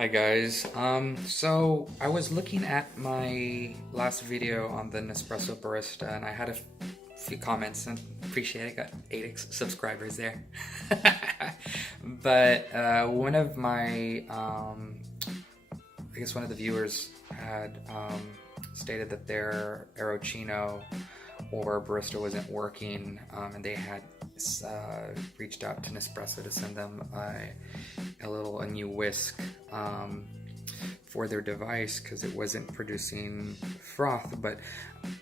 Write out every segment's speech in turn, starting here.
Hi guys, so I was looking at my last video on the Nespresso Barista and I had a few comments and appreciate it, got 8 subscribers there. But one of my, I guess one of the viewers had stated that their Aeroccino or Barista wasn't working, and they had reached out to Nespresso to send them a new whisk for their device because it wasn't producing froth. But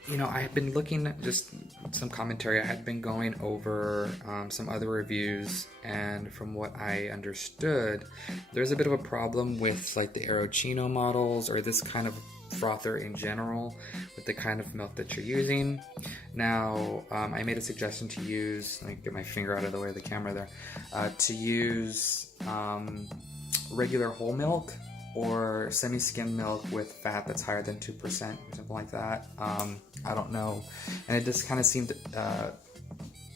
you know, I had been looking at just some commentary. I had been going over some other reviews, and from what I understood, there's a bit of a problem with like the Aeroccino models or this kind of frother in general with the kind of milk that you're using. Now, I made a suggestion to use, let me get my finger out of the way of the camera there, to use regular whole milk or semi-skimmed milk with fat that's higher than 2% or something like that. I don't know, and it just kind of seemed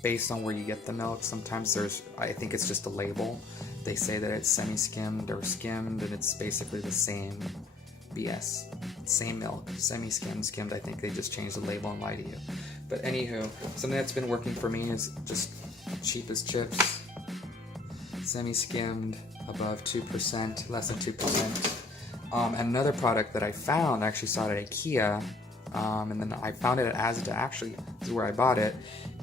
based on where you get the milk, sometimes I think it's just a label. They say that it's semi-skimmed or skimmed, and it's basically the same BS. Same milk, semi-skimmed, skimmed. I think they just changed the label and lie to you. But anywho, something that's been working for me is just cheap as chips, semi-skimmed, above 2%, less than 2%. And another product that I found, I actually saw it at IKEA, and then I found it at ASDA, actually, this is where I bought it,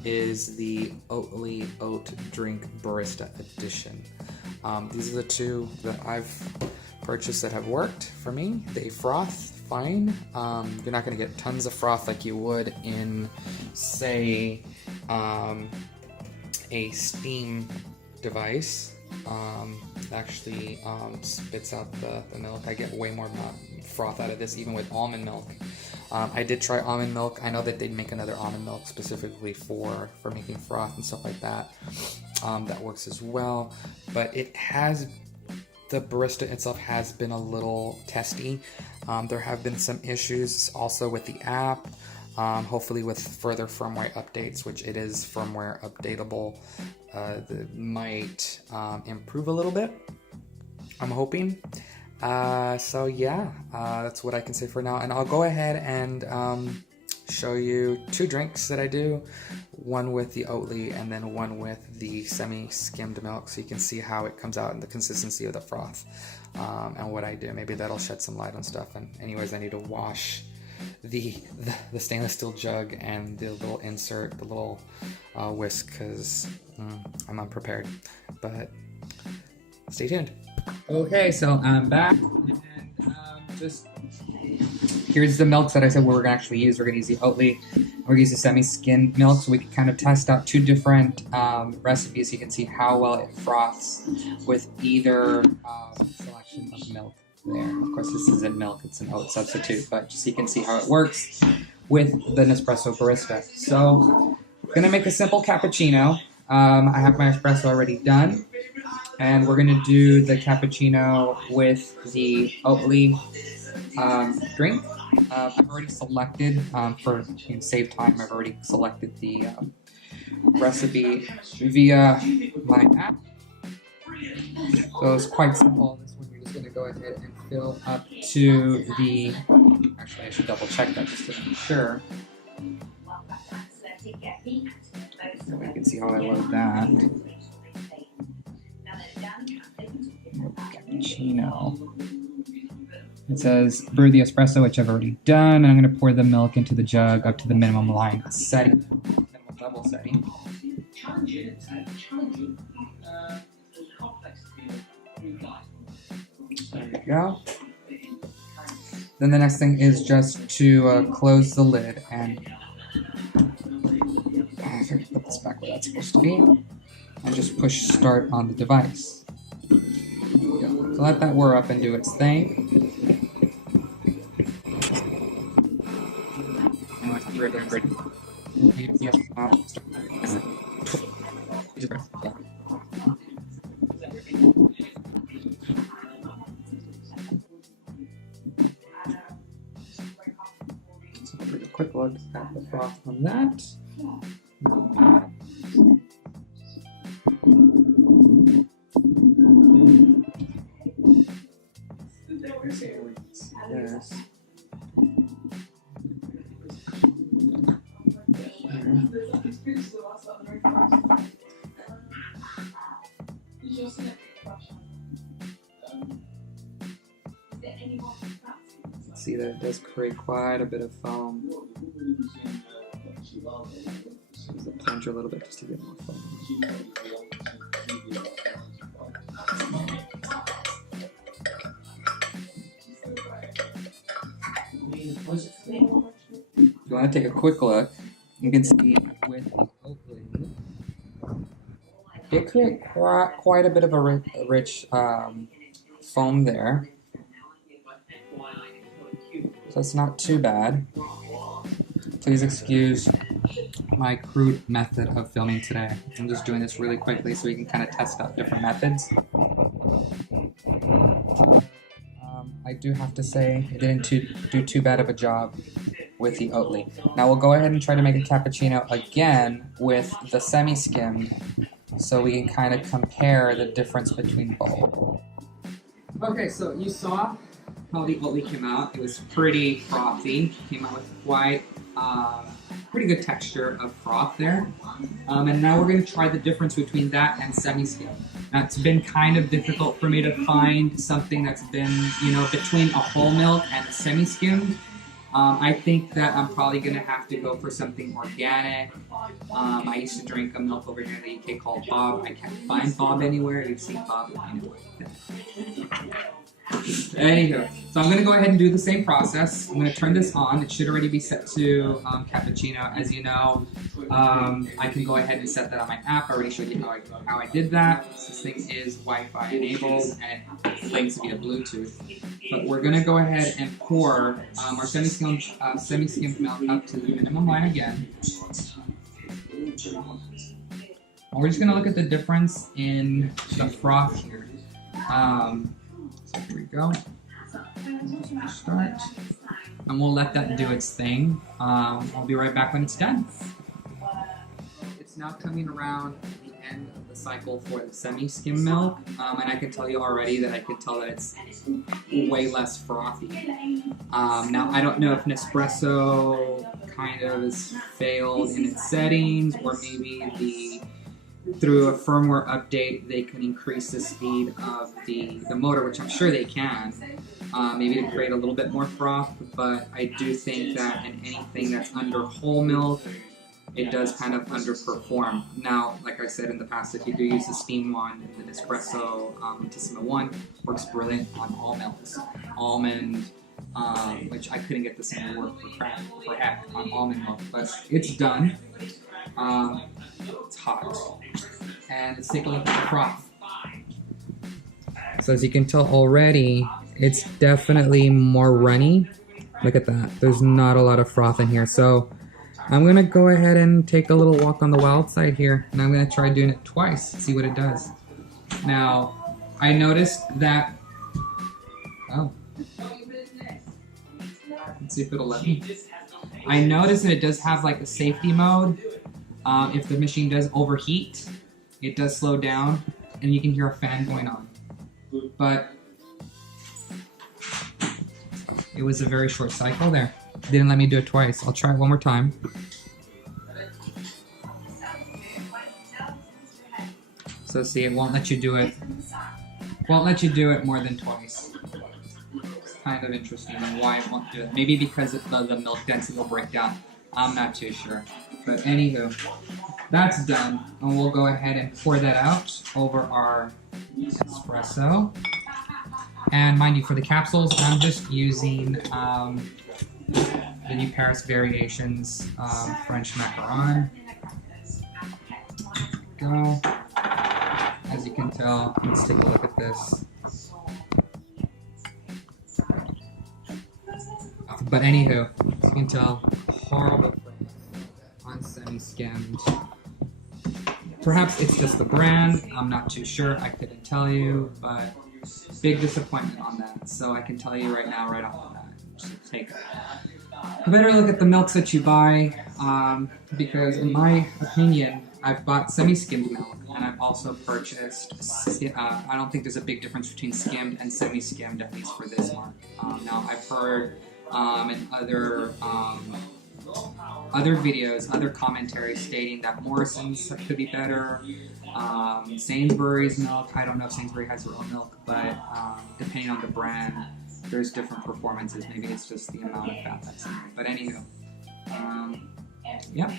is the Oat-LY Oat Drink Barista Edition. These are the two that I've purchased that have worked for me. They froth fine. You're not going to get tons of froth like you would in, say, a steam device. Actually spits out the milk. I get way more froth out of this even with almond milk. I did try almond milk. I know that they'd make another almond milk specifically for making froth and stuff like that. That works as well, but the barista itself has been a little testy. There have been some issues also with the app. Hopefully with further firmware updates, which it is firmware updatable, that might improve a little bit, I'm hoping. So yeah, that's what I can say for now. And I'll go ahead and show you 2 drinks that I do, one with the Oat-LY and then one with the semi-skimmed milk, so you can see how it comes out and the consistency of the froth, and what I do. Maybe that'll shed some light on stuff. And anyways, I need to wash the stainless steel jug and the little insert, the little whisk, because I'm unprepared. But stay tuned. Okay, so I'm back, and just here's the milks that I said we're going to actually use. We're going to use the Oat-LY. We're going to use the semi-skimmed milk, so we can kind of test out 2 different recipes so you can see how well it froths with either selection of milk there. Of course, this isn't milk, it's an oat substitute, but just so you can see how it works with the Nespresso Barista. So, I'm going to make a simple cappuccino. I have my espresso already done, and we're going to do the cappuccino with the Oat-LY drink. I've already selected, for save time, I've already selected the recipe via my app. So it's quite simple. This one you're just going to go ahead and fill up to the, actually I should double check that just to make sure. So we can see how I load that. Cappuccino. It says brew the espresso, which I've already done, and I'm going to pour the milk into the jug up to the minimum line setting, minimum level setting. There we go. Then the next thing is just to close the lid and put this back where that's supposed to be, and just push start on the device. So let that whir up and do its thing. So take a quick look at the froth on that. This. See that it does create quite a bit of foam. Use the plunger a little bit just to get more foam. If you want to take a quick look, you can see with the Oat-LY, it creates quite a bit of a rich foam there. So it's not too bad. Please excuse my crude method of filming today. I'm just doing this really quickly so we can kind of test out different methods. I do have to say it didn't do too bad of a job with the Oat-LY. Now we'll go ahead and try to make a cappuccino again with the semi-skimmed so we can kind of compare the difference between both. Okay, so you saw how the Oat-LY came out. It was pretty frothy. Came out with quite pretty good texture of froth there. And now we're going to try the difference between that and semi-skimmed. Now it's been kind of difficult for me to find something that's been, you know, between a whole milk and a semi-skimmed. I think that I'm probably going to have to go for something organic. I used to drink a milk over here in the UK called Bob. I can't find Bob anywhere. You've seen Bob anywhere. Anywho, so I'm going to go ahead and do the same process. I'm going to turn this on. It should already be set to cappuccino. As you know, I can go ahead and set that on my app. I already showed you how I did that. This thing is Wi-Fi enabled and it links via Bluetooth. But we're going to go ahead and pour our semi-skimmed milk up to the minimum line again. And we're just going to look at the difference in the froth here. So here we go. Start. And we'll let that do its thing. I'll be right back when it's done. It's now coming around the end of the cycle for the semi-skim milk. And I can tell you already that I could tell that it's way less frothy. Now, I don't know if Nespresso kind of has failed in its settings, or maybe through a firmware update, they can increase the speed of the motor, which I'm sure they can, maybe to create a little bit more froth, but I do think that in anything that's under whole milk, it does kind of underperform. Now, like I said in the past, if you do use the steam one, the Nespresso one works brilliant on all milks. Almond, which I couldn't get the same to work for heck on almond milk, but it's done. It's hot. And let's take a look at the froth. So as you can tell already, it's definitely more runny. Look at that. There's not a lot of froth in here. So I'm going to go ahead and take a little walk on the wild side here. And I'm going to try doing it twice, see what it does. Now, I noticed that... Oh. Let's see if it'll let me. I noticed that it does have like a safety mode. If the machine does overheat, it does slow down, and you can hear a fan going on. But it was a very short cycle there. It didn't let me do it twice. I'll try it one more time. So see, it won't let you do it. Won't let you do it more than twice. It's kind of interesting on why it won't do it. Maybe because the milk density will break down. I'm not too sure. But anywho, that's done. And we'll go ahead and pour that out over our espresso. And mind you, for the capsules, I'm just using the new Paris Variations French Macaron. Go. As you can tell, let's take a look at this. But anywho, as you can tell, horrible on semi-skimmed. Perhaps it's just the brand, I'm not too sure, I couldn't tell you, but big disappointment on that. So I can tell you right now, right off the bat, just take a better look at the milks that you buy, because in my opinion, I've bought semi-skimmed milk, and I've also purchased, I don't think there's a big difference between skimmed and semi-skimmed, at least for this one. Now, I've heard in other videos, other commentaries stating that Morrison's could be better. Sainsbury's milk, I don't know if Sainsbury has their own milk, but depending on the brand, there's different performances. Maybe it's just the amount of fat that's in it. But anywho, yeah.